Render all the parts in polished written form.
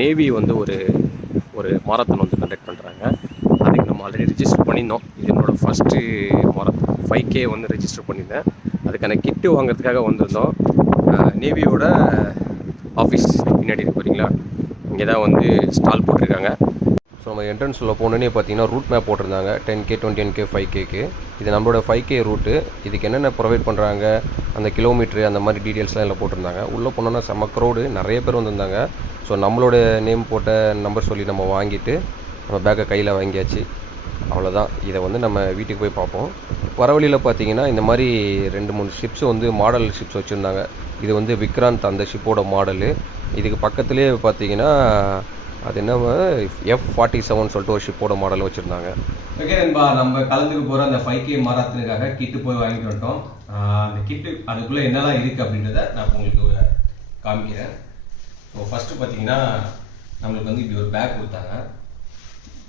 Navy வந்து ஒரு marathon வந்து கண்டக்ட் பண்ணுறாங்க. அதுக்கு நம்ம ஆல்ரெடி ரிஜிஸ்டர் பண்ணியிருந்தோம். இது என்னோடய ஃபஸ்ட்டு மாரத்தான் 5K வந்து ரிஜிஸ்டர் பண்ணியிருந்தேன். அதுக்கான கிட்டு வாங்குறதுக்காக வந்திருந்தோம். நேவியோட ஆஃபீஸ் பின்னாடி இருக்கு பார்த்தீங்களா, இங்கே தான் வந்து ஸ்டால் போட்டிருக்காங்க. ஸோ நம்ம என்ட்ரன்ஸில் போனோன்னே பார்த்தீங்கன்னா ரூட் மேப் போட்டிருந்தாங்க 10K 21K 5Kக்கு. இது நம்மளோட 5K ரூட்டு. இதுக்கு என்னென்ன ப்ரொவைட் பண்ணுறாங்க, அந்த கிலோமீட்ரு அந்த மாதிரி டீட்டெயில்ஸ்லாம் எல்லாம் போட்டிருந்தாங்க. உள்ளே போனோன்னா செம்ம க்ரௌடு, நிறைய பேர் வந்திருந்தாங்க. ஸோ நம்மளோட நேம் போட்ட நம்பர் சொல்லி நம்ம வாங்கிட்டு நம்ம பேக்கை கையில் வாங்கியாச்சு. அவ்வளோதான். இதை வந்து நம்ம வீட்டுக்கு போய் பார்ப்போம். வரவழியில் பார்த்தீங்கன்னா இந்த மாதிரி 2-3 ஷிப்ஸ் வந்து மாடல் ஷிப்ஸ் வச்சுருந்தாங்க. இது வந்து விக்ராந்த் அந்த ஷிப்போட மாடலு. இதுக்கு பக்கத்துலேயே பார்த்தீங்கன்னா அது என்ன F47 சொல்லிட்டு ஒரு ஷிப்போட மாடல் வச்சுருந்தாங்க. ஓகே நண்பா, நம்ம கலந்துக்க போகிற அந்த 5K மாரத்தானுக்காக கிட்டு போய் வாங்கிட்டு வந்துட்டோம். அந்த கிட்டு அதுக்குள்ளே என்னெல்லாம் இருக்குது அப்படின்றத நான் உங்களுக்கு காமிக்கிறேன். ஸோ ஃபஸ்ட்டு பார்த்தீங்கன்னா நம்மளுக்கு வந்து இப்படி ஒரு பேக் கொடுத்தாங்க.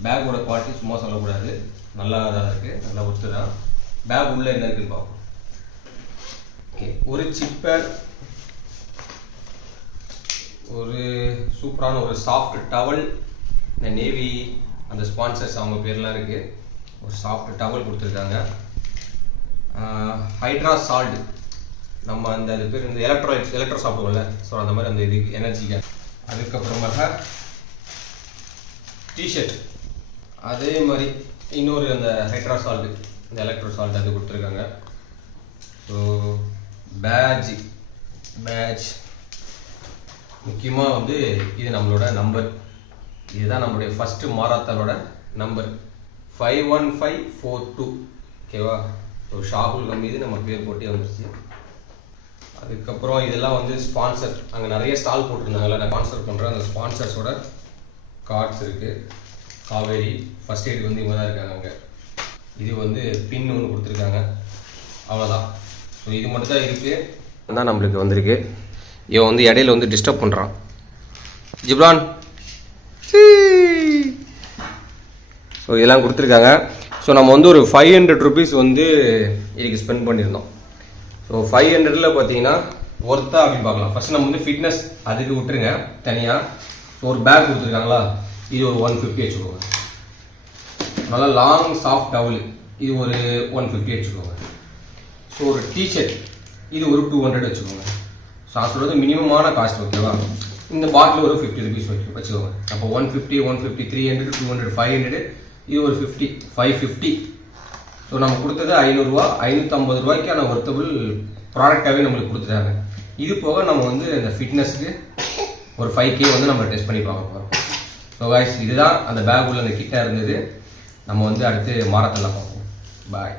பேக்கோட குவாலிட்டி சும்மா சொல்லக்கூடாது, நல்லா தான் இருக்குது, நல்லா ஒத்து தான். பேக் உள்ளே என்ன இருக்குன்னு பார்ப்போம். ஓகே, ஒரு சிப்பர், ஒரு சூப்பரான ஒரு சாஃப்ட் டவல், இந்த நேவி அந்த ஸ்பான்சர்ஸ் அவங்க பேர்லாம் இருக்குது. ஒரு சாஃப்ட் டவல் கொடுத்துருக்காங்க. ஹைட்ரா சால்ட், நம்ம அந்த அது பேர் இந்த எலக்ட்ரோ சாப்பிடுவோம்ல, ஸோ அந்த மாதிரி அந்த இது எனர்ஜிக்கு. அதுக்கப்புறமாக டிஷர்ட், அதே மாதிரி இன்னொரு அந்த ஹைட்ரா சால்ட்டு, இந்த எலக்ட்ரோ சால்ட் அது கொடுத்துருக்காங்க. ஸோ பேட்ஜ் முக்கியமாக வந்து இது நம்மளோட நம்பர். இதுதான் நம்மளுடைய ஃபஸ்ட்டு மாரத்தானோட நம்பர் 51542. ஓகேவா? ஸோ ஷாகுல் மீது நம்ம பேர் போட்டே வந்துருச்சு. அதுக்கப்புறம் இதெல்லாம் வந்து ஸ்பான்சர், அங்கே நிறைய ஸ்டால் போட்டிருந்தாங்கல்ல, நான் ஸ்பான்சர் பண்ணுறேன். அந்த ஸ்பான்சர்ஸோட கார்ட்ஸ் இருக்குது. காவேரி ஃபஸ்ட் எய்டு வந்து இவங்க தான் இருக்காங்க அங்கே. இது வந்து பின் ஒன்று கொடுத்துருக்காங்க. அவ்வளோதான். ஸோ இது மட்டும் தான் இருக்குது. தான் நம்மளுக்கு வந்திருக்கு. இவன் வந்து இடையில வந்து டிஸ்டர்ப் பண்ணுறான். ஜிப்ரான், ஸோ இதெல்லாம் கொடுத்துருக்காங்க. ஸோ நம்ம வந்து ஒரு 500 rupees வந்து இதுக்கு ஸ்பெண்ட் பண்ணியிருந்தோம். ஸோ 500ல் பார்த்தீங்கன்னா ஒர்த்தா அப்படின்னு பார்க்கலாம். ஃபஸ்ட் நம்ம வந்து ஃபிட்னஸ் அதுக்கு விட்டுருங்க தனியாக. ஸோ ஒரு பேக் கொடுத்துருக்காங்களா, இது ஒரு 150 வச்சுக்கோங்க. நல்லா லாங் சாஃப்ட் டவல், இது ஒரு 150 வச்சுக்கோங்க. ஸோ ஒரு டிஷர்ட், இது ஒரு 200 வச்சுக்கோங்க. ஸோ நான் சொல்கிறது மினிமமான காஸ்ட். ஓகேவா? இந்த பாட்டில் ஒரு 50 rupees வச்சுக்கோங்க. அப்போ 150, 150, 300, 200, 500, இது ஒரு 50, 550. ஸோ நம்ம கொடுத்தது 500 ரூபா, 550 ரூபாய்க்கான ஒர்த்தபிள் ப்ராடக்டாகவே நம்மளுக்கு கொடுத்துட்டாங்க. இது போக நம்ம வந்து இந்த ஃபிட்னஸ்க்கு ஒரு 5K வந்து நம்ம டெஸ்ட் பண்ணி பார்க்க போகிறோம். ஸோ கைஸ், இதுதான் அந்த பேக் உள்ள அந்த கிட்டாக இருந்தது. நம்ம வந்து அடுத்து மாரத்தானில் பார்ப்போம். பாய்.